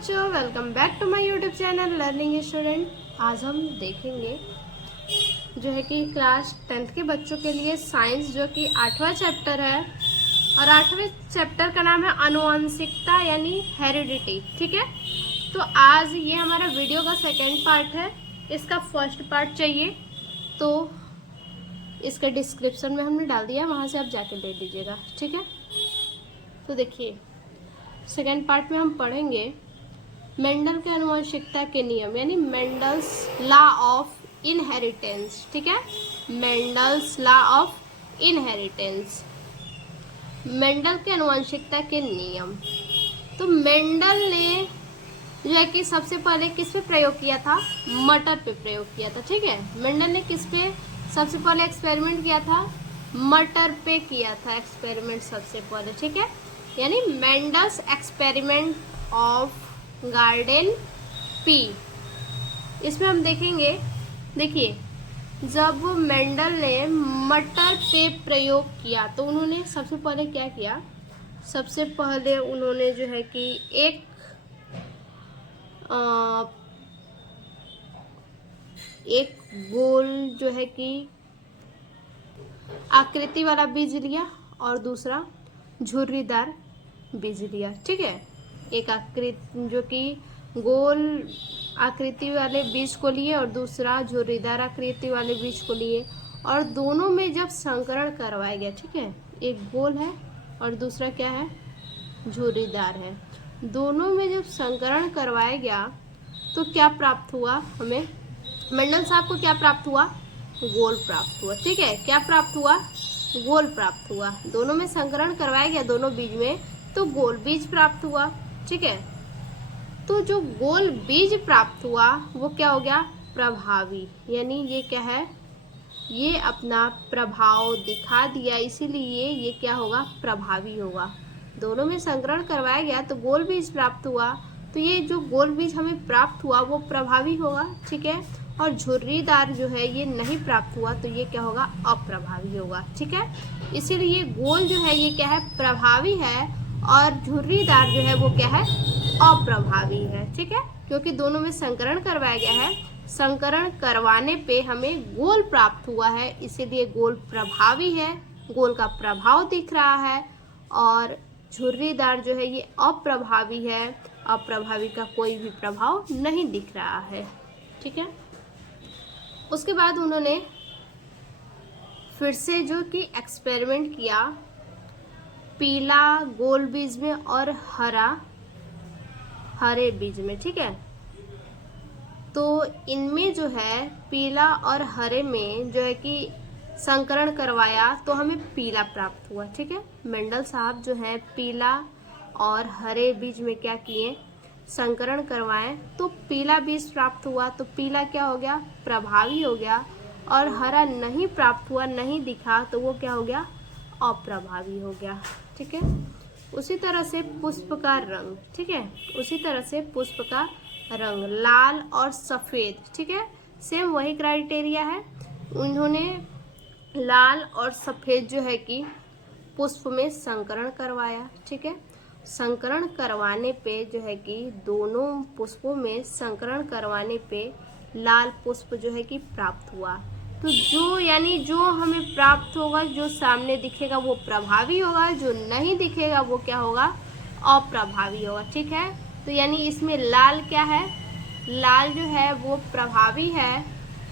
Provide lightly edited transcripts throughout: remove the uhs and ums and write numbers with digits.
बच्चों, welcome back to my YouTube channel learning student. आज हम देखेंगे जो है कि क्लास 10th के बच्चों के लिए साइंस, जो कि 8वां चैप्टर है और 8वें चैप्टर का नाम है आनुवंशिकता यानी हेरिडिटी। ठीक है, तो आज ये हमारा वीडियो का सेकेंड पार्ट है। इसका फर्स्ट पार्ट चाहिए तो इसका डिस्क्रिप्शन में हमने डाल दिया, वहाँ से आप जाके ले लीजिएगा। ठीक है, तो देखिए सेकेंड पार्ट में हम पढ़ेंगे मेंडल के आनुवंशिकता के नियम यानी मेंडल्स लॉ ऑफ इनहेरिटेंस। ठीक है, Mendel's law of inheritance, Mendel के आनुवंशिकता के नियम। तो मेंडल ने जो है कि सबसे पहले किस पे प्रयोग किया था? मटर पे प्रयोग किया था। ठीक है, मेंडल ने किस पे सबसे पहले एक्सपेरिमेंट किया था? मटर पे किया था एक्सपेरिमेंट सबसे पहले। ठीक है, यानी Mendel's experiment of garden pea. इसमें हम देखेंगे, देखिए जब मेंडल ने मटर पे प्रयोग किया तो उन्होंने सबसे पहले क्या किया? सबसे पहले उन्होंने जो है कि एक गोल जो है कि आकृति वाला बीज लिया और दूसरा झुर्रीदार बीज लिया। ठीक है, एक आकृति जो कि गोल आकृति वाले बीज को लिए और दूसरा झुर्रीदार आकृति वाले बीज को लिए और दोनों में जब संकरण करवाया गया, ठीक है, एक गोल है और दूसरा क्या है? झुर्रीदार है। दोनों में जब संकरण करवाया गया तो क्या प्राप्त हुआ हमें? मेंडल साहब को क्या प्राप्त हुआ? गोल प्राप्त हुआ। ठीक है, क्या प्राप्त हुआ? गोल प्राप्त हुआ। दोनों में संकरण करवाया गया दोनों बीज में, तो गोल बीज प्राप्त हुआ। ठीक है, तो जो गोल बीज प्राप्त हुआ वो क्या हो गया? प्रभावी, यानी ये क्या है? ये अपना प्रभाव दिखा दिया, इसीलिए ये क्या होगा? प्रभावी होगा। दोनों में संकरण करवाया गया तो गोल बीज प्राप्त हुआ, तो ये जो गोल बीज हमें प्राप्त हुआ वो प्रभावी होगा। ठीक है, और झुर्रीदार जो है ये नहीं प्राप्त हुआ तो ये क्या होगा? अप्रभावी होगा। ठीक है, इसीलिए गोल जो है ये क्या है? प्रभावी है और झुर्रीदार जो है वो क्या है? अप्रभावी है। ठीक है, क्योंकि दोनों में संकरण करवाया गया है, संकरण करवाने पे हमें गोल प्राप्त हुआ है, इसीलिए गोल प्रभावी है, गोल का प्रभाव दिख रहा है। और झुर्रीदार जो है ये अप्रभावी है, अप्रभावी का कोई भी प्रभाव नहीं दिख रहा है। ठीक है, उसके बाद उन्होंने फिर से जो कि एक्सपेरिमेंट किया पीला गोल बीज में और हरे बीज में। ठीक है, तो इनमें जो है पीला और हरे में जो है कि संकरण करवाया तो हमें पीला प्राप्त हुआ। ठीक है, मेंडल साहब जो है पीला और हरे बीज में क्या किए? संकरण करवाएं तो पीला बीज प्राप्त हुआ, तो पीला क्या हो गया? प्रभावी हो गया। और हरा नहीं प्राप्त हुआ, नहीं दिखा, तो वो क्या हो गया? अप्रभावी हो गया। ठीक है, उसी तरह से पुष्प का रंग, ठीक है, उसी तरह से पुष्प का रंग लाल और सफेद। ठीक है, सेम वही क्राइटेरिया है। उन्होंने लाल और सफेद जो है कि पुष्प में संकरण करवाया। ठीक है, संकरण करवाने पे जो है कि दोनों पुष्पों में संकरण करवाने पे लाल पुष्प जो है कि प्राप्त हुआ। तो जो यानी जो हमें प्राप्त होगा, जो सामने दिखेगा वो प्रभावी होगा, जो नहीं दिखेगा वो क्या होगा? अप्रभावी होगा। ठीक है, तो यानी इसमें लाल क्या है? लाल जो है वो प्रभावी है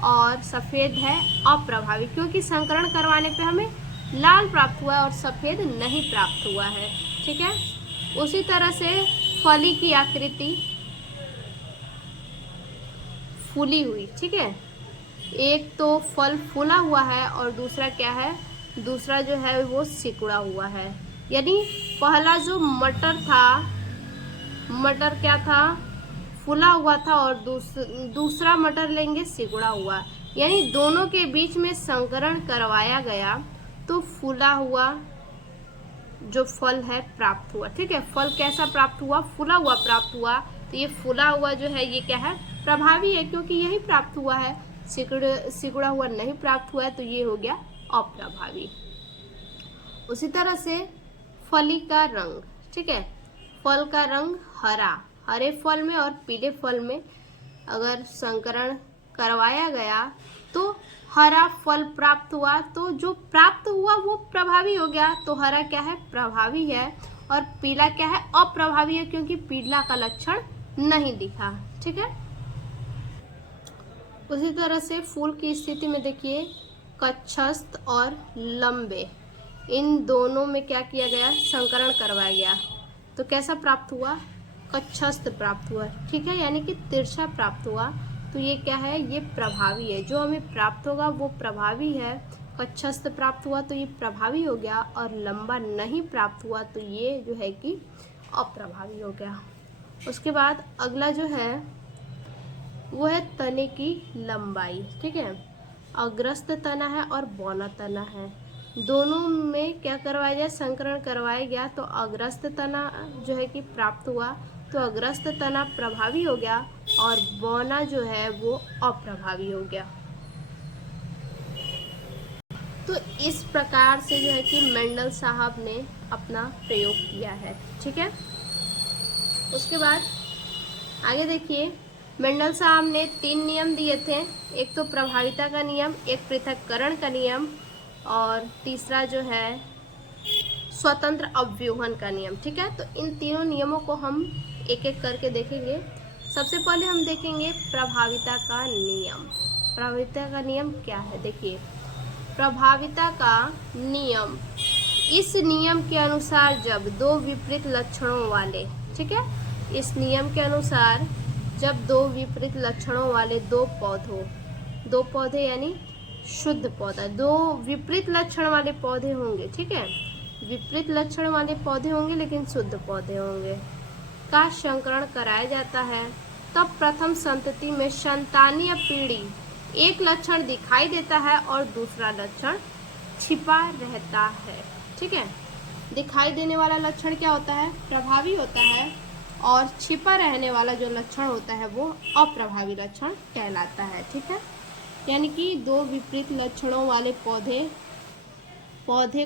और सफ़ेद है अप्रभावी, क्योंकि संकरण करवाने पे हमें लाल प्राप्त हुआ है और सफ़ेद नहीं प्राप्त हुआ है। ठीक है, उसी तरह से फली की आकृति फूली हुई। ठीक है, एक तो फल फूला हुआ है और दूसरा क्या है? दूसरा जो है वो सिकुड़ा हुआ है। यानी पहला जो मटर था, मटर क्या था? फूला हुआ था और दूसरा मटर लेंगे सिकुड़ा हुआ। यानी दोनों के बीच में संकरण करवाया गया तो फूला हुआ जो फल है प्राप्त हुआ। ठीक है, फल कैसा प्राप्त हुआ? फूला हुआ प्राप्त हुआ। तो ये फूला हुआ जो है ये क्या है? प्रभावी है, क्योंकि यही प्राप्त हुआ है, सिकुड़ा हुआ नहीं प्राप्त हुआ है, तो ये हो गया अप्रभावी। उसी तरह से फली का रंग, ठीक है, फल का रंग हरा, हरे फल में और पीले फल में अगर संकरण करवाया गया तो हरा फल प्राप्त हुआ, तो जो प्राप्त हुआ वो प्रभावी हो गया। तो हरा क्या है, प्रभावी है, और पीला क्या है, अप्रभावी है, क्योंकि पीला का लक्षण नहीं दिखा। ठीक है। उसी तरह से फूल की स्थिति में देखिए, कक्षस्थ और लंबे, इन दोनों में क्या किया गया, संकरण करवाया गया। तो कैसा प्राप्त हुआ, कक्षस्थ प्राप्त हुआ। ठीक है, यानी कि तिरछा प्राप्त हुआ। तो ये क्या है, ये प्रभावी है। जो हमें प्राप्त होगा वो प्रभावी है। कक्षस्थ प्राप्त हुआ तो ये प्रभावी हो गया, और लंबा नहीं प्राप्त हुआ तो ये जो है कि अप्रभावी हो गया। उसके बाद अगला जो है वो है तने की लंबाई। ठीक है, अग्रस्त तना है और बौना तना है, दोनों में क्या करवाया जाए, संकरण करवाया गया। तो अग्रस्त तना जो है कि प्राप्त हुआ, तो अग्रस्त तना प्रभावी हो गया, और बौना जो है वो अप्रभावी हो गया। तो इस प्रकार से जो है कि मेंडल साहब ने अपना प्रयोग किया है। ठीक है। उसके बाद आगे देखिए, मेंडल साहब ने 3 नियम दिए थे। एक तो प्रभाविता का नियम, एक पृथक्करण का नियम, और तीसरा जो है स्वतंत्र अवव्यूहन का नियम। ठीक है। तो इन तीनों नियमों को हम एक एक करके देखेंगे। सबसे पहले हम देखेंगे प्रभाविता का नियम। प्रभाविता का नियम क्या है, देखिए, प्रभाविता का नियम, इस नियम के अनुसार जब दो विपरीत लक्षणों वाले, ठीक है, इस नियम के अनुसार जब दो विपरीत लक्षणों वाले दो पौधे यानी शुद्ध पौधा, दो विपरीत लक्षण वाले पौधे होंगे, ठीक है, विपरीत लक्षण वाले पौधे होंगे लेकिन शुद्ध पौधे होंगे, का संकरण कराया जाता है, तब प्रथम संतति में संतानीय पीढ़ी एक लक्षण दिखाई देता है और दूसरा लक्षण छिपा रहता है। ठीक है, दिखाई देने वाला लक्षण क्या होता है, प्रभावी होता है, और छिपा रहने वाला जो लक्षण होता है वो अप्रभावी लक्षण कहलाता है। ठीक है, यानी कि दो विपरीत लक्षणों वाले पौधे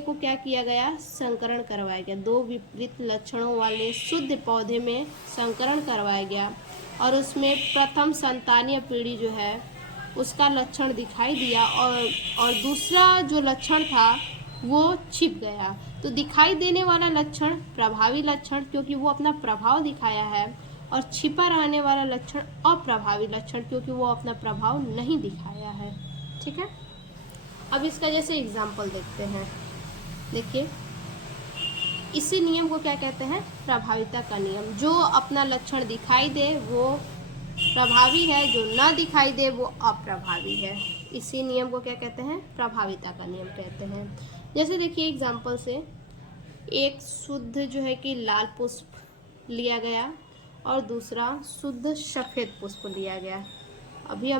को क्या किया गया, संकरण करवाया गया। दो विपरीत लक्षणों वाले शुद्ध पौधे में संकरण करवाया गया, और उसमें प्रथम संतानीय पीढ़ी जो है उसका लक्षण दिखाई दिया, और दूसरा जो लक्षण था वो छिप गया। तो दिखाई देने वाला लक्षण प्रभावी लक्षण, क्योंकि वो अपना प्रभाव दिखाया है, और छिपा रहने वाला लक्षण अप्रभावी लक्षण, क्योंकि वो अपना प्रभाव नहीं दिखाया है। ठीक है, अब इसका जैसे एग्जाम्पल देखते हैं। देखिए, इसी नियम को क्या कहते हैं, प्रभाविता का नियम। जो अपना लक्षण दिखाई दे वो प्रभावी है, जो ना दिखाई दे वो अप्रभावी है। इसी नियम को क्या कहते हैं, प्रभाविता का नियम कहते हैं। जैसे देखिए एग्जाम्पल से, एक शुद्ध जो है कि लाल पुष्प लिया गया और दूसरा शुद्ध सफ़ेद पुष्प लिया गया। अभी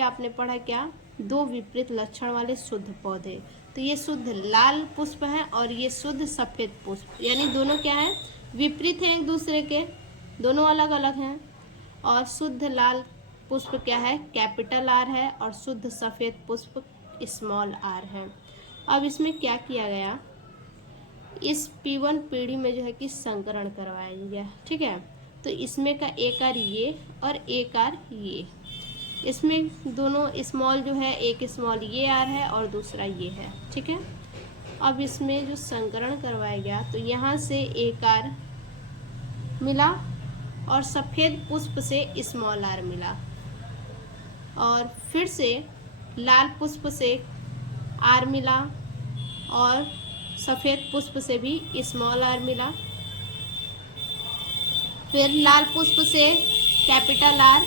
आपने पढ़ा क्या, दो विपरीत लक्षण वाले शुद्ध पौधे। तो ये शुद्ध लाल पुष्प है और ये शुद्ध सफ़ेद पुष्प, यानी दोनों क्या है, विपरीत हैं एक दूसरे के, दोनों अलग अलग हैं। और शुद्ध लाल पुष्प क्या है, कैपिटल आर है, और शुद्ध सफ़ेद पुष्प स्मॉल आर है। अब इसमें क्या किया गया, इस P1 पीढ़ी में जो है कि संकरण करवाया गया। ठीक है, तो इसमें का एक आर ये और एक आर ये, इसमें दोनों स्मॉल जो है, एक स्मॉल ये आर है और दूसरा ये है। ठीक है, अब इसमें जो संकरण करवाया गया तो यहाँ से एक आर मिला और सफ़ेद पुष्प से स्मॉल आर मिला, और फिर से लाल पुष्प से आर मिला और सफ़ेद पुष्प से भी स्मॉल आर मिला, फिर लाल पुष्प से कैपिटल आर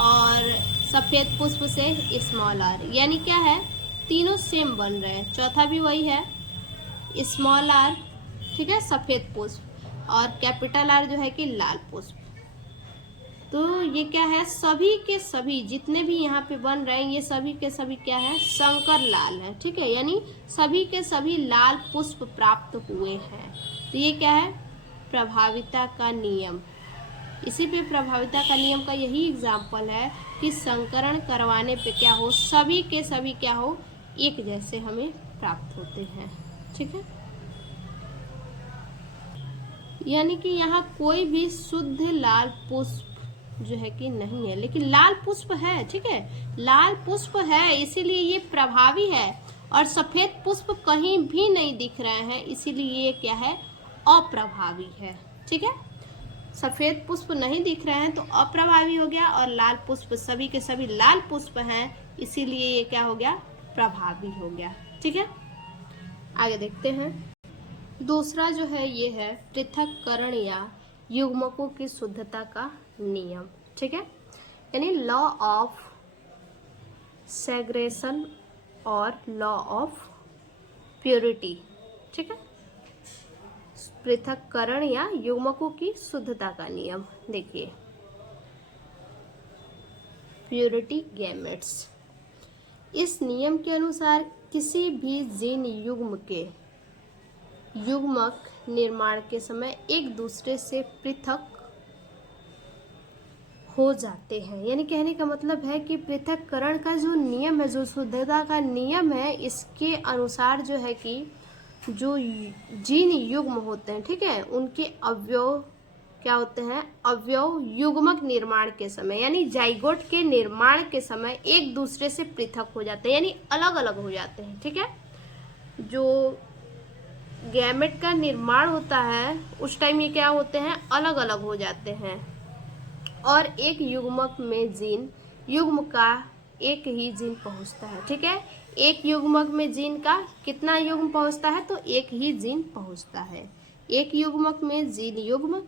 और सफ़ेद पुष्प से स्मॉल आर, यानी क्या है, तीनों सेम बन रहे हैं। चौथा भी वही है, स्मॉल आर, ठीक है, सफ़ेद पुष्प, और कैपिटल आर जो है कि लाल पुष्प। तो ये क्या है, सभी के सभी जितने भी यहाँ पे बन रहे हैं ये सभी के सभी क्या है, संकर लाल है। ठीक है, यानी सभी के सभी लाल पुष्प प्राप्त हुए हैं। तो ये क्या है, प्रभाविता का नियम। इसी पे प्रभाविता का नियम का यही एग्जाम्पल है कि संकरण करवाने पे क्या हो, सभी के सभी क्या हो, एक जैसे हमें प्राप्त होते हैं। ठीक है, यानी कि यहाँ कोई भी शुद्ध लाल पुष्प जो है कि नहीं है, लेकिन लाल पुष्प है, ठीक है, लाल पुष्प है इसीलिए ये प्रभावी है। और सफेद पुष्प कहीं भी नहीं दिख रहे हैं इसीलिए ये क्या है, अप्रभावी है, ठीक है। सफेद पुष्प नहीं दिख रहे हैं तो अप्रभावी हो गया, और लाल पुष्प सभी के सभी लाल पुष्प हैं इसीलिए ये क्या हो गया, प्रभावी हो गया, ठीक है। आगे देखते हैं। दूसरा जो है ये है पृथक्करण या युग्मकों की शुद्धता का नियम, ठीक है, यानी लॉ ऑफ सेग्रेशन और लॉ ऑफ प्योरिटी, ठीक है। पृथक्करण या युग्मकों की शुद्धता का नियम देखिए, प्योरिटी गैमेट्स। इस नियम के अनुसार किसी भी जीन युग्म के युग्मक निर्माण के समय एक दूसरे से पृथक हो जाते हैं। यानी कहने का मतलब है कि पृथक्करण का जो नियम है, जो शुद्धता का नियम है, इसके अनुसार जो है कि जो जीन युग्म होते हैं, ठीक है, उनके अवयव क्या होते हैं, अवयव युग्मक निर्माण के समय यानी जाइगोट के निर्माण के समय एक दूसरे से पृथक हो जाते हैं, यानी अलग अलग हो जाते हैं, ठीक है। जो गैमेट का निर्माण होता है उस टाइम ये क्या होते हैं, अलग अलग हो जाते हैं। और एक युग्मक में जीन युग्म का एक ही जीन पहुंचता है, ठीक है। एक युग्मक में जीन का कितना युग्म पहुंचता है, तो एक ही जीन पहुंचता है। एक युग्मक में जीन युग्म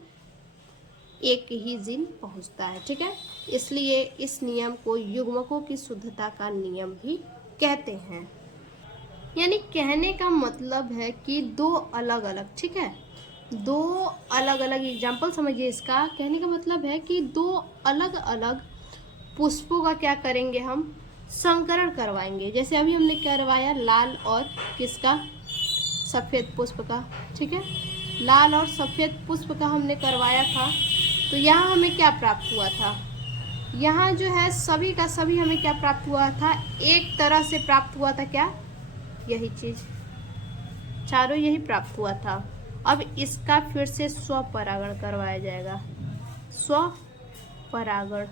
एक ही जीन पहुंचता है, ठीक है। इसलिए इस नियम को युग्मकों की शुद्धता का नियम भी कहते हैं। यानी कहने का मतलब है कि दो अलग अलग, ठीक है, दो अलग अलग एग्जाम्पल समझिए इसका। कहने का मतलब है कि दो अलग अलग पुष्पों का क्या करेंगे, हम संकरण करवाएंगे। जैसे अभी हमने करवाया लाल और किसका, सफ़ेद पुष्प का, ठीक है, लाल और सफ़ेद पुष्प का हमने करवाया था। तो यहाँ हमें क्या प्राप्त हुआ था, यहाँ जो है सभी का सभी हमें क्या प्राप्त हुआ था, एक तरह से प्राप्त हुआ था, क्या, यही चीज़, चारों यही प्राप्त हुआ था। अब इसका फिर से स्वपरागण करवाया जाएगा। स्वपरागण,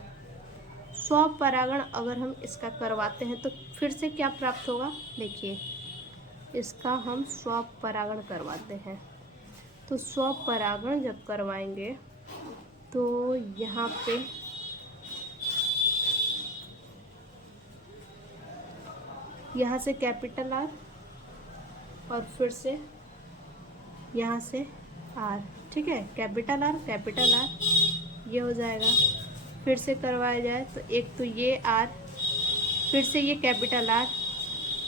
स्वपरागण अगर हम इसका करवाते हैं तो फिर से क्या प्राप्त होगा, देखिए इसका हम स्वपरागण करवाते हैं। तो स्वपरागण जब करवाएंगे तो यहाँ पे यहाँ से कैपिटल आर और फिर से यहाँ से आर, ठीक है, कैपिटल आर ये हो जाएगा। फिर से करवाया जाए तो एक तो ये आर, फिर से ये कैपिटल आर,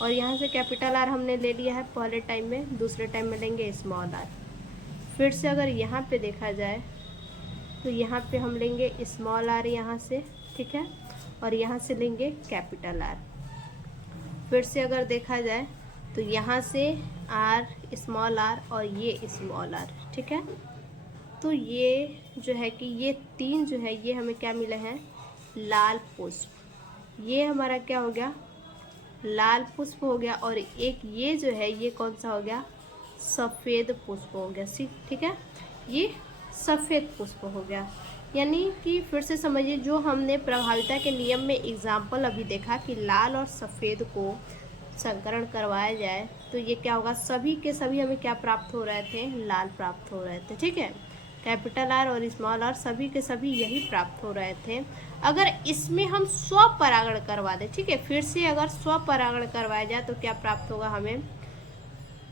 और यहाँ से कैपिटल आर हमने ले लिया है पहले टाइम में, दूसरे टाइम में लेंगे स्मॉल आर। फिर से अगर यहाँ पे देखा जाए तो यहाँ पे हम लेंगे स्मॉल आर यहाँ से, ठीक है, और यहाँ से लेंगे कैपिटल आर। फिर से अगर देखा जाए तो यहाँ से आर, स्मॉल आर और ये स्मॉल आर, ठीक है। तो ये जो है कि ये तीन जो है ये हमें क्या मिले हैं, लाल पुष्प। ये हमारा क्या हो गया, लाल पुष्प हो गया, और एक ये जो है ये कौन सा हो गया, सफ़ेद पुष्प हो गया, ठीक है, ये सफ़ेद पुष्प हो गया। यानी कि फिर से समझिए, जो हमने प्रभाविता के नियम में एग्जाम्पल अभी देखा कि लाल और सफ़ेद को संकरण करवाया जाए तो ये क्या होगा, सभी के सभी हमें क्या प्राप्त हो रहे थे, लाल प्राप्त हो रहे थे, ठीक है। कैपिटल आर और स्मॉल आर सभी के सभी यही प्राप्त हो रहे थे। अगर इसमें हम स्वपरागण करवा दें, ठीक है, फिर से अगर स्वपरागण करवाया जाए तो क्या प्राप्त होगा हमें,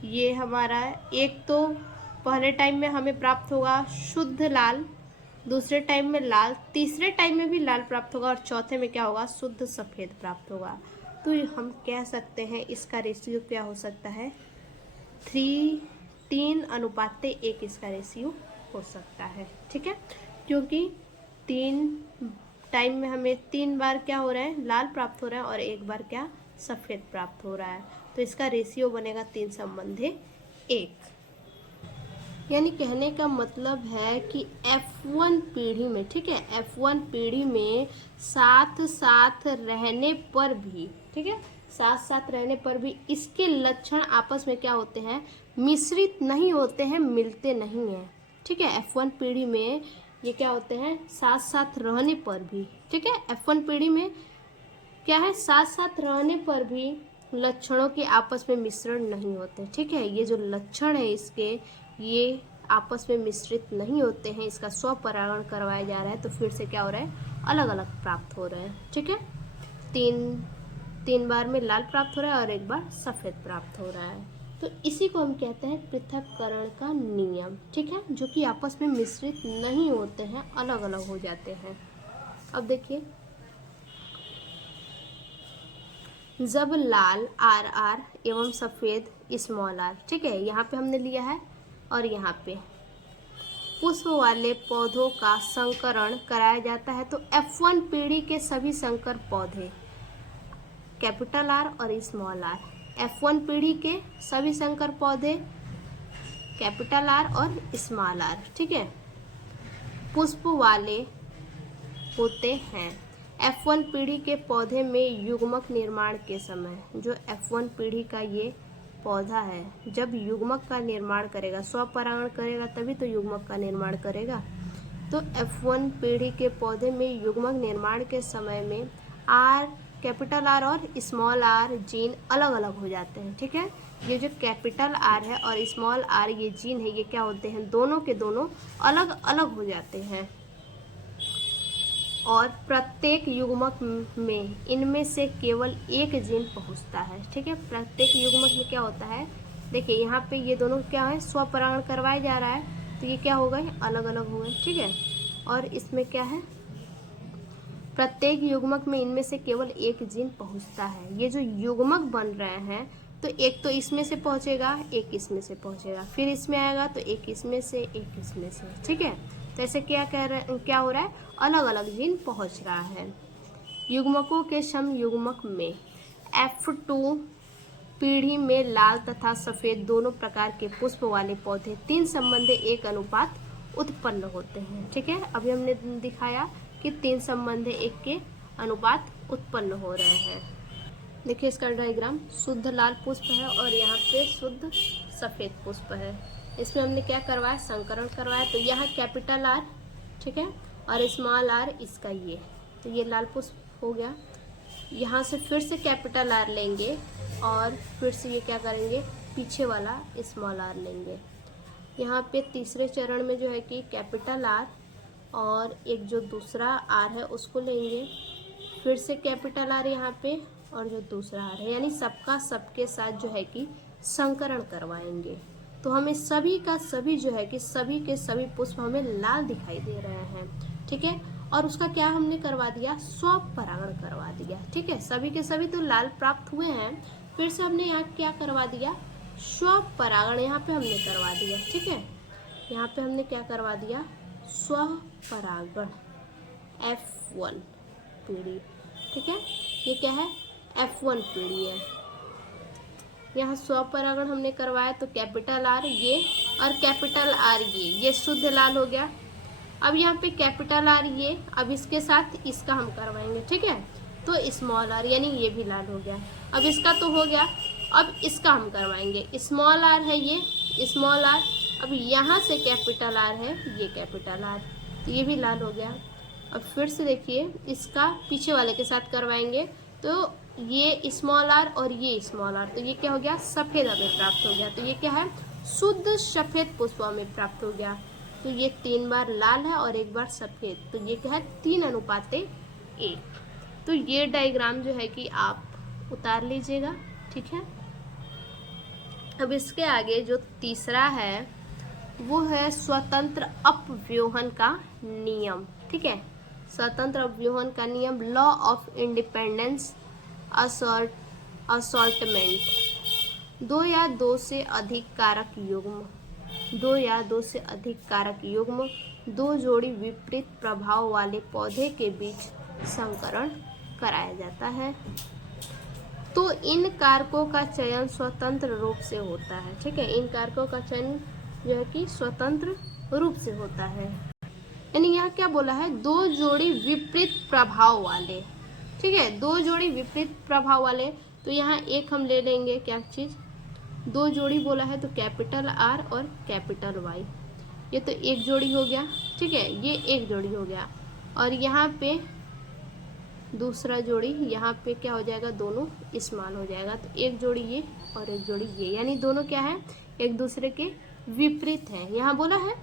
ये हमारा एक तो पहले टाइम में हमें प्राप्त होगा शुद्ध लाल, दूसरे टाइम में लाल, तीसरे टाइम में भी लाल प्राप्त होगा, और चौथे में क्या होगा, शुद्ध सफ़ेद प्राप्त होगा। तो हम कह सकते हैं इसका रेशियो क्या हो सकता है, 3:1 इसका रेशियो हो सकता है, ठीक है, क्योंकि 3 टाइम में हमें 3 बार क्या हो रहा है, लाल प्राप्त हो रहा है, और एक बार क्या, सफ़ेद प्राप्त हो रहा है। तो इसका रेशियो बनेगा 3:1। यानी कहने का मतलब है कि F1 पीढ़ी में, ठीक है, F1 पीढ़ी में साथ साथ रहने पर भी, ठीक है, साथ साथ रहने पर भी इसके लक्षण आपस में क्या होते हैं, मिश्रित नहीं होते हैं, मिलते नहीं हैं, ठीक है। F1 पीढ़ी में ये क्या होते हैं, साथ साथ रहने पर भी, ठीक है, F1 पीढ़ी में क्या है, साथ साथ रहने पर भी लक्षणों के आपस में मिश्रण नहीं होते, ठीक है। ये जो लक्षण है इसके, ये आपस में मिश्रित नहीं होते हैं, इसका स्वपरागण करवाया जा रहा है, तो फिर से क्या हो रहा है, अलग अलग प्राप्त हो रहे हैं, ठीक है। तीन बार में लाल प्राप्त हो रहा है और एक बार सफ़ेद प्राप्त हो रहा है, तो इसी को हम कहते हैं पृथक्करण का नियम, ठीक है, जो कि आपस में मिश्रित नहीं होते हैं, अलग अलग हो जाते हैं। अब देखिए, जब लाल RR एवं सफ़ेद r, ठीक है, यहाँ पे हमने लिया है, और यहाँ पे पुष्प वाले पौधों का संकरण कराया जाता है, तो F1 पीढ़ी के सभी संकर पौधे R और r, F1 पीढ़ी के सभी संकर पौधे R और r, ठीक है, पुष्प वाले होते हैं। F1 पीढ़ी के पौधे में युग्मक निर्माण के समय, जो F1 पीढ़ी का ये पौधा है, जब युग्मक का निर्माण करेगा, स्वपरागण करेगा, तभी तो युग्मक का निर्माण करेगा। तो F1 पीढ़ी के पौधे में युग्मक निर्माण के समय में R और r जीन अलग अलग हो जाते हैं, ठीक है। ये जो R है और r ये जीन है, ये क्या होते हैं, दोनों के दोनों अलग अलग हो जाते हैं, और प्रत्येक युग्मक में इनमें से केवल एक जीन पहुंचता है, ठीक है। प्रत्येक युग्मक में क्या होता है, देखिए यहाँ पे ये दोनों क्या है, स्वपरागण करवाया जा रहा है, तो ये क्या हो गए, अलग अलग हो गए, ठीक है। और इसमें क्या है, प्रत्येक युग्मक में इनमें से केवल एक जीन पहुंचता है। ये जो युग्मक बन रहे हैं, तो एक तो इसमें से पहुंचेगा, एक इसमें से पहुंचेगा, फिर इसमें आएगा तो एक इसमें से, एक इसमें से, ठीक है। तो ऐसे क्या हो रहा है, अलग अलग जीन पहुंच रहा है। युग्मकों के सम युग्मक में F2 पीढ़ी में लाल तथा सफ़ेद दोनों प्रकार के पुष्प वाले पौधे 3 संबंधी 1 अनुपात उत्पन्न होते हैं, ठीक है। अभी हमने दिखाया कि 3 संबंधी 1 के अनुपात उत्पन्न हो रहे हैं। देखिए इसका डायग्राम, शुद्ध लाल पुष्प है और यहाँ पे शुद्ध सफ़ेद पुष्प है। इसमें हमने क्या करवाया, संकरण करवाया, तो यहाँ R, ठीक है, और r इसका ये, तो ये लाल पुष्प हो गया। यहाँ से फिर से R लेंगे और फिर से ये क्या करेंगे, पीछे वाला r लेंगे। यहाँ पे तीसरे चरण में जो है कि R और एक जो दूसरा r है उसको लेंगे, फिर से R यहाँ पे और जो दूसरा r है, यानी सबका सबके साथ जो है कि संकरण करवाएंगे। तो हमें सभी का सभी जो है कि सभी के सभी पुष्प हमें लाल दिखाई दे रहे हैं, ठीक है। और उसका क्या हमने करवा दिया, स्वपरागण करवा दिया, ठीक है। सभी के सभी तो लाल प्राप्त हुए हैं, फिर से हमने यहाँ क्या करवा दिया, स्वपरागण यहाँ पे हमने करवा दिया, ठीक है। यहाँ पे हमने क्या करवा दिया, स्वपरागण F1 पीढ़ी, ठीक है। ये क्या है, F1 पीढ़ी है। यहाँ स्वपरागण हमने करवाया, तो R ये और R ये शुद्ध लाल हो गया। अब यहाँ पे R ये, अब इसके साथ इसका हम करवाएंगे, ठीक है, तो r यानी ये भी लाल हो गया। अब इसका तो हो गया, अब इसका हम करवाएंगे, r है ये, r, अब यहाँ से R है ये R, तो ये भी लाल हो गया। अब फिर से देखिए इसका पीछे वाले के साथ करवाएंगे, तो ये r और ये r, तो ये क्या हो गया, सफ़ेद हमें प्राप्त हो गया। तो ये क्या है, शुद्ध सफ़ेद पुष्प हमें प्राप्त हो गया। तो ये 3 बार लाल है और 1 बार सफ़ेद, तो ये क्या है, 3 अनुपात 1। तो ये डायग्राम जो है कि आप उतार लीजिएगा, ठीक है। अब इसके आगे जो तीसरा है वो है स्वतंत्र अपव्यूहन का नियम, ठीक है। स्वतंत्र अपव्यूहन का नियम, लॉ ऑफ इंडिपेंडेंस असॉर्टमेंट, 2 या 2 से अधिक कारक युग्म, 2 या 2 से अधिक कारक युग्म 2 जोड़ी विपरीत प्रभाव वाले पौधे के बीच संकरण कराया जाता है। तो इन कारकों का चयन स्वतंत्र रूप से होता है, ठीक है। इन कारकों का चयन जो है कि स्वतंत्र रूप से होता है, यानी यहाँ क्या बोला है, 2 जोड़ी विपरीत प्रभाव वाले, ठीक है, 2 जोड़ी विपरीत प्रभाव वाले। तो यहाँ एक हम ले लेंगे, क्या चीज़, 2 जोड़ी बोला है, तो R और Y। ये तो एक जोड़ी हो गया, ठीक है, ये एक जोड़ी हो गया, और यहाँ पे दूसरा जोड़ी, यहाँ पे क्या हो जाएगा, दोनों समान हो जाएगा। तो एक जोड़ी ये और एक जोड़ी ये, यानी दोनों क्या है, एक दूसरे के विपरीत हैं। यहाँ बोला है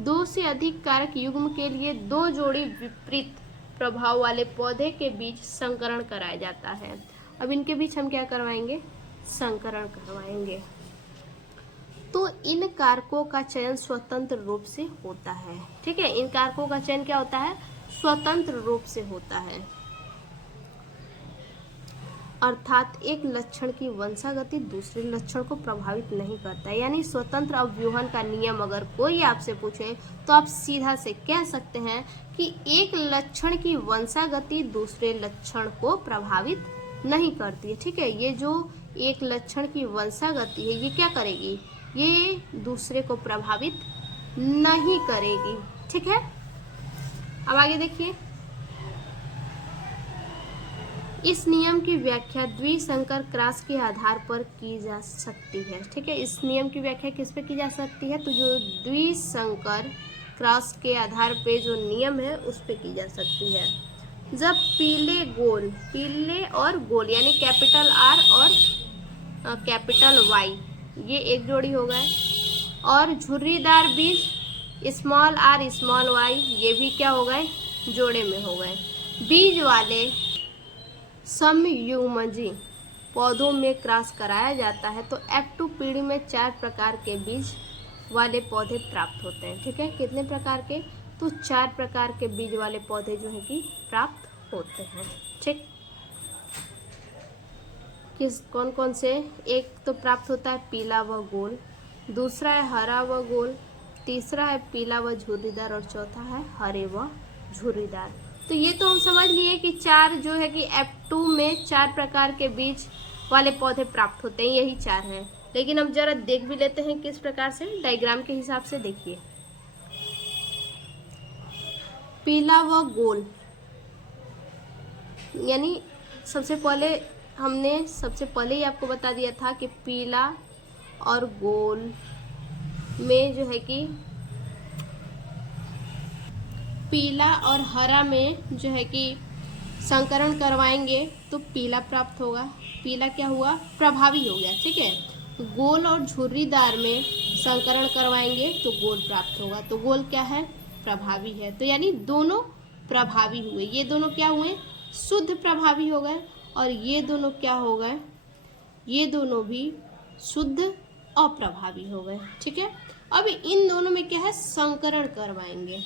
2 से अधिक कारक युग्म के लिए 2 जोड़ी विपरीत प्रभाव वाले पौधे के बीच संकरण कराया जाता है। अब इनके बीच हम क्या करवाएंगे, संकरण करवाएंगे। तो इन कारकों का चयन स्वतंत्र रूप से होता है, ठीक है, इन कारकों का चयन क्या होता है, स्वतंत्र रूप से होता है। अर्थात एक लक्षण की वंशागति दूसरे लक्षण को प्रभावित नहीं करता है। यानी स्वतंत्र अवव्यूहन का नियम अगर कोई आपसे पूछे तो आप सीधा से कह सकते हैं कि एक लक्षण की वंशागति दूसरे लक्षण को प्रभावित नहीं करती है, ठीक है। ये जो एक लक्षण की वंशागति है ये क्या करेगी, ये दूसरे को प्रभावित नहीं करेगी, ठीक है। अब आगे देखिए, इस नियम की व्याख्या द्विसंकर क्रॉस के आधार पर की जा सकती है, ठीक है। इस नियम की व्याख्या किस पे की जा सकती है, तो जो द्विसंकर क्रॉस के आधार पे जो नियम है उस पे की जा सकती है। जब पीले और गोल यानी कैपिटल आर और कैपिटल वाई ये एक जोड़ी हो गए, और झुर्रीदार बीज स्मॉल आर स्मॉल वाई ये भी क्या हो गए, जोड़े में हो गए। बीज वाले समयुग्मजी पौधों में क्रॉस कराया जाता है तो F2 पीढ़ी में 4 प्रकार के बीज वाले पौधे प्राप्त होते हैं, ठीक है। कितने प्रकार के, तो 4 प्रकार के बीज वाले पौधे जो है कि प्राप्त होते हैं, ठीक। किस कौन कौन से, एक तो प्राप्त होता है पीला व गोल, दूसरा है हरा व गोल, तीसरा है पीला व झुर्रीदार, और चौथा है हरे व झुर्रीदार। तो ये तो हम समझ लिए कि 4 जो है कि F2 में 4 प्रकार के बीज वाले पौधे प्राप्त होते हैं, यही 4 हैं। लेकिन अब जरा देख भी लेते हैं किस प्रकार से, डायग्राम के हिसाब से देखिए। पीला व गोल, यानी सबसे पहले ही आपको बता दिया था कि पीला और गोल में जो है कि पीला और हरा में जो है कि संकरण करवाएंगे तो पीला प्राप्त होगा, पीला क्या हुआ, प्रभावी हो गया, ठीक है। गोल और झुर्रीदार में संकरण करवाएंगे तो गोल प्राप्त होगा, तो गोल क्या है, प्रभावी है। तो यानी दोनों प्रभावी हुए, ये दोनों क्या हुए, शुद्ध प्रभावी हो गए, और ये दोनों क्या हो गए, ये दोनों भी शुद्ध अप्रभावी हो गए, ठीक है। अब इन दोनों में क्या है, संकरण करवाएंगे।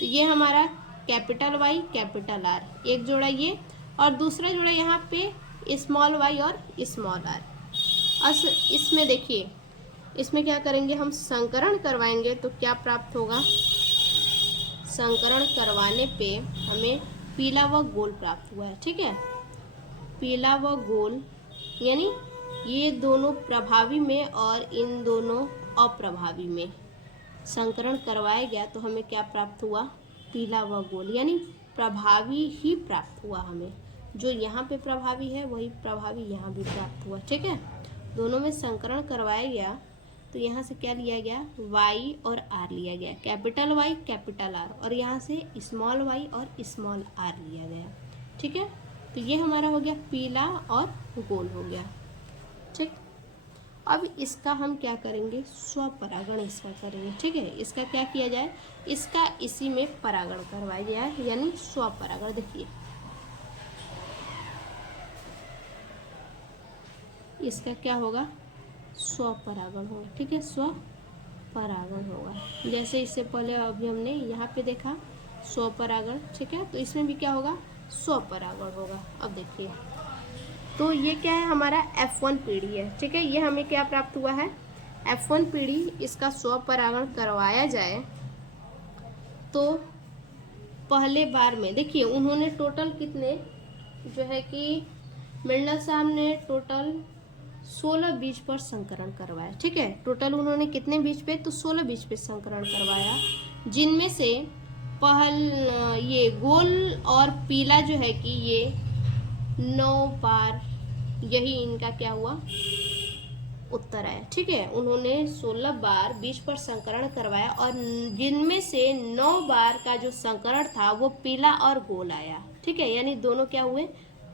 तो ये हमारा कैपिटल वाई कैपिटल आर एक जोड़ा ये, और दूसरा जोड़ा यहाँ पे स्मॉल वाई और स्मॉल आर। इसमें देखिए, इसमें क्या करेंगे, हम संकरण करवाएंगे तो क्या प्राप्त होगा, संकरण करवाने पे हमें पीला व गोल प्राप्त हुआ है, ठीक है। पीला व गोल यानी ये दोनों प्रभावी में और इन दोनों अप्रभावी में संकरण करवाया गया तो हमें क्या प्राप्त हुआ, पीला व गोल, यानी प्रभावी ही प्राप्त हुआ हमें। जो यहाँ पे प्रभावी है वही प्रभावी यहाँ भी प्राप्त हुआ, ठीक है। दोनों में संकरण करवाया गया तो यहाँ से क्या लिया गया, वाई और आर लिया गया, कैपिटल वाई कैपिटल आर, और यहाँ से स्मॉल वाई और स्मॉल आर लिया गया, ठीक है। तो ये हमारा हो गया पीला और गोल हो गया, ठीक। अब इसका हम क्या करेंगे, स्वपरागण इसका करेंगे, ठीक है। इसका क्या किया जाए, इसका इसी में परागण करवाया जाए, यानी स्वपरागण। देखिए इसका क्या होगा, स्वपरागण होगा, ठीक है, स्वपरागण होगा। जैसे इससे पहले अभी हमने यहाँ पे देखा स्वपरागण, ठीक है, तो इसमें भी क्या होगा, स्वपरागण होगा। अब देखिए, तो ये क्या है, हमारा F1 पीढ़ी है, ठीक है। ये हमें क्या प्राप्त हुआ है, F1 पीढ़ी, इसका स्वपरागण करवाया जाए तो पहले बार में देखिए उन्होंने टोटल कितने जो है कि मिल्नर साहब ने टोटल 16 बीज पर संकरण करवाया, ठीक है। टोटल उन्होंने कितने बीज पे, तो 16 बीज पे संकरण करवाया, जिनमें से ये गोल और पीला जो है कि ये 9 बार, यही इनका क्या हुआ, उत्तर आया। ठीक है, उन्होंने 16 बार बीज पर संकरण करवाया और जिनमें से 9 बार का जो संकरण था वो पीला और गोल आया। ठीक है, यानी दोनों क्या हुए,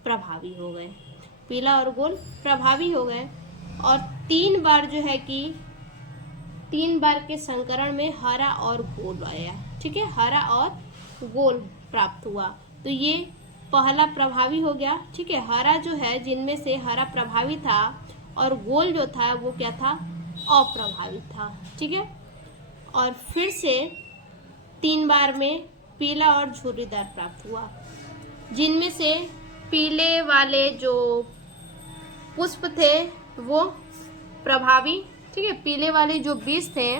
प्रभावी हो गए, पीला और गोल प्रभावी हो गए। और 3 बार जो है कि 3 बार के संकरण में हरा और गोल आया। ठीक है, हरा और गोल प्राप्त हुआ, तो ये पहला प्रभावी हो गया। ठीक है, हरा जो है, जिनमें से हरा प्रभावी था और गोल जो था वो क्या था, अप्रभावित था। ठीक है, और फिर से 3 बार में पीला और झुर्रीदार प्राप्त हुआ, जिनमें से पीले वाले जो पुष्प थे वो प्रभावी। ठीक है, पीले वाले जो बीज थे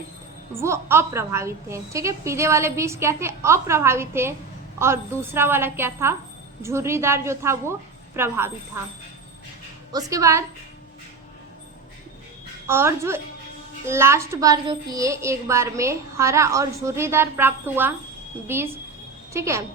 वो अप्रभावित थे। ठीक है, पीले वाले बीज क्या थे, अप्रभावित थे, और दूसरा वाला क्या था, झुर्रीदार जो था वो प्रभावी था। उसके बाद और जो लास्ट बार जो किए, एक बार में हरा और झुर्रीदार प्राप्त हुआ बीज। ठीक है,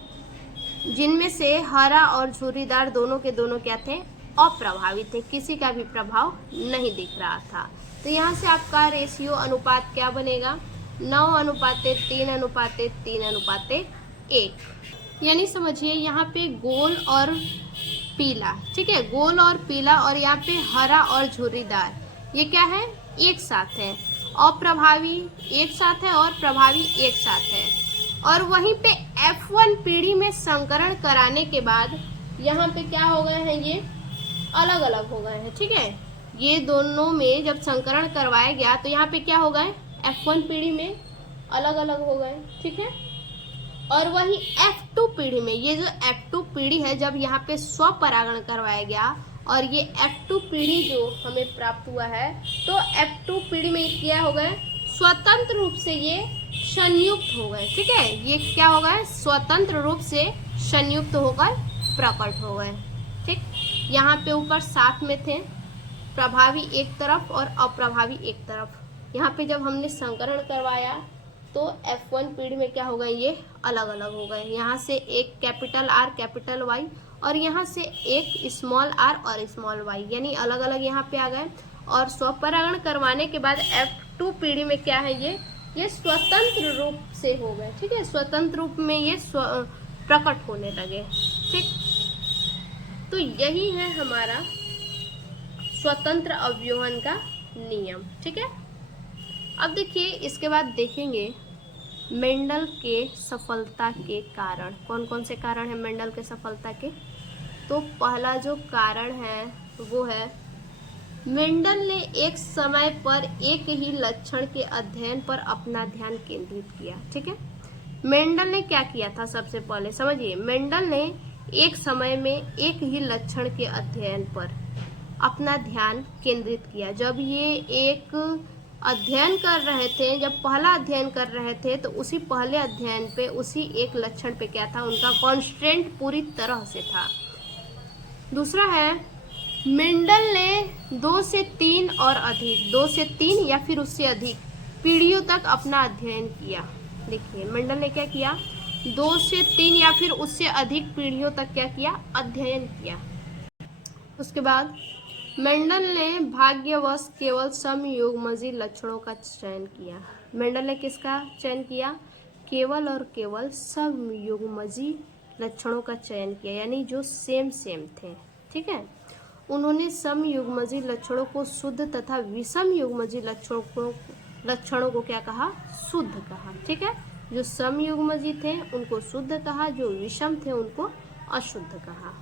जिनमें से हरा और झुर्रीदार दोनों के दोनों क्या थे, अप्रभावित थे, किसी का भी प्रभाव नहीं दिख रहा था। तो यहाँ से आपका रेशियो अनुपात क्या बनेगा, 9:3:3:3:1। यानी समझिए यहाँ पे गोल और पीला। ठीक है, गोल और पीला, और यहाँ पे हरा और झुर्रीदार, ये क्या है, एक साथ है। अप्रभावी एक साथ है और प्रभावी एक साथ है। और वहीं पे F1 पीढ़ी में संकरण कराने के बाद यहाँ पे क्या हो गए हैं, ये अलग अलग हो गए हैं। ठीक है, ये दोनों में जब संकरण करवाया गया तो यहाँ पे क्या हो गए, F1 पीढ़ी में अलग अलग हो गए। ठीक है, और वही F2 पीढ़ी में, ये जो F2 पीढ़ी है, जब यहाँ पे स्वपरागण करवाया गया और ये F2 पीढ़ी जो हमें प्राप्त हुआ है, तो F2 पीढ़ी में क्या हो गए, स्वतंत्र रूप से ये संयुक्त हो गए। ठीक है, ये क्या हो गए, स्वतंत्र रूप से संयुक्त होकर प्रकट हो गए। ठीक, यहाँ पे ऊपर साथ में थे, प्रभावी एक तरफ और अप्रभावी एक तरफ। यहाँ पे जब हमने संकरण करवाया तो F1 पीढ़ी में क्या हो गए, ये अलग अलग हो गए। यहाँ से एक कैपिटल R कैपिटल Y और यहाँ से एक स्मॉल r और स्मॉल y, यानी अलग अलग यहाँ पे आ गए। और स्वपरागण करवाने के बाद F2 पीढ़ी में क्या है, ये स्वतंत्र रूप से हो गए। ठीक है, स्वतंत्र रूप में ये प्रकट होने लगे। ठीक, तो यही है हमारा स्वतंत्र अवरोहन का नियम। ठीक है, अब देखिए इसके बाद देखेंगे मेंडल के सफलता के कारण। कौन कौन से कारण हैं मेंडल के सफलता के। तो पहला जो कारण है वो है, मेंडल ने एक समय पर एक ही लक्षण के अध्ययन पर अपना ध्यान केंद्रित किया। ठीक है, मेंडल ने क्या किया था, सबसे पहले समझिए, मेंडल ने एक समय में एक ही लक्षण के अध्ययन पर अपना ध्यान केंद्रित किया। जब ये एक अध्ययन कर रहे थे, जब पहला अध्ययन कर रहे थे, तो उसी पहले अध्ययन पे, उसी एक लक्षण पे क्या था, उनका कॉन्स्टेंट पूरी तरह से था। दूसरा है, मेंडल ने 2 से 3 और अधिक, 2 से 3 या फिर उससे अधिक पीढ़ियों तक अपना अध्ययन किया। देखिए मेंडल ने क्या किया, 2 से 3 या फिर उससे अधिक पीढ़ियों तक क्या किया, अध्ययन किया। उसके बाद मेंडल ने भाग्यवश केवल समयुग्मजी लक्षणों का चयन किया। मेंडल ने किसका चयन किया, केवल और केवल समयुग्मजी लक्षणों का चयन किया, यानी जो सेम सेम थे। ठीक है, उन्होंने समयुग्मजी लक्षणों को शुद्ध तथा विषम युग्मजी लक्षणों को क्या कहा, शुद्ध कहा। ठीक है, जो समयुग्मजी थे उनको शुद्ध कहा, जो विषम थे उनको अशुद्ध कहा।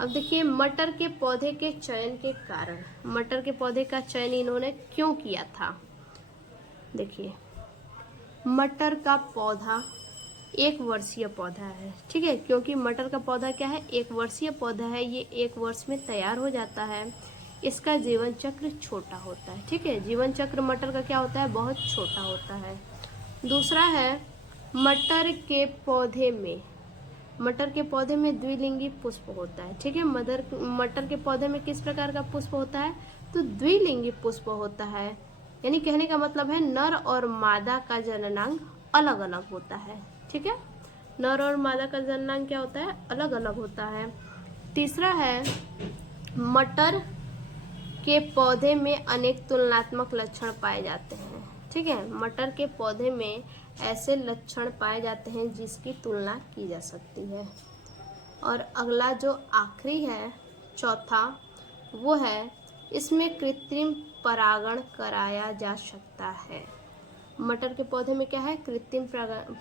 अब देखिए मटर के पौधे के चयन के कारण, मटर के पौधे का चयन इन्होंने क्यों किया था। देखिए मटर का पौधा 1 वर्षीय पौधा है। ठीक है, क्योंकि मटर का पौधा क्या है, 1 वर्षीय पौधा है, ये 1 वर्ष में तैयार हो जाता है। इसका जीवन चक्र छोटा होता है। ठीक है, जीवन चक्र मटर का क्या होता है, बहुत छोटा होता है। दूसरा है, मटर के पौधे में द्विलिंगी पुष्प होता है। ठीक है, मटर के पौधे में किस प्रकार का पुष्प होता है, तो द्विलिंगी पुष्प होता है। यानी कहने का मतलब है नर और मादा का जननांग अलग अलग होता है। ठीक है, नर और मादा का जननांग क्या होता है, अलग अलग होता है। तीसरा है, मटर के पौधे में अनेक तुलनात्मक लक्षण पाए जाते हैं। ठीक है, मटर के पौधे में ऐसे लक्षण पाए जाते हैं जिसकी तुलना की जा सकती है। और अगला जो आखिरी है, चौथा, वो है इसमें कृत्रिम परागण कराया जा सकता है। मटर के पौधे में क्या है, कृत्रिम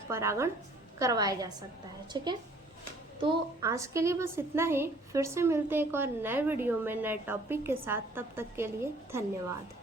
परागण करवाया जा सकता है। ठीक है, तो आज के लिए बस इतना ही। फिर से मिलते हैं एक और नए वीडियो में नए टॉपिक के साथ। तब तक के लिए धन्यवाद।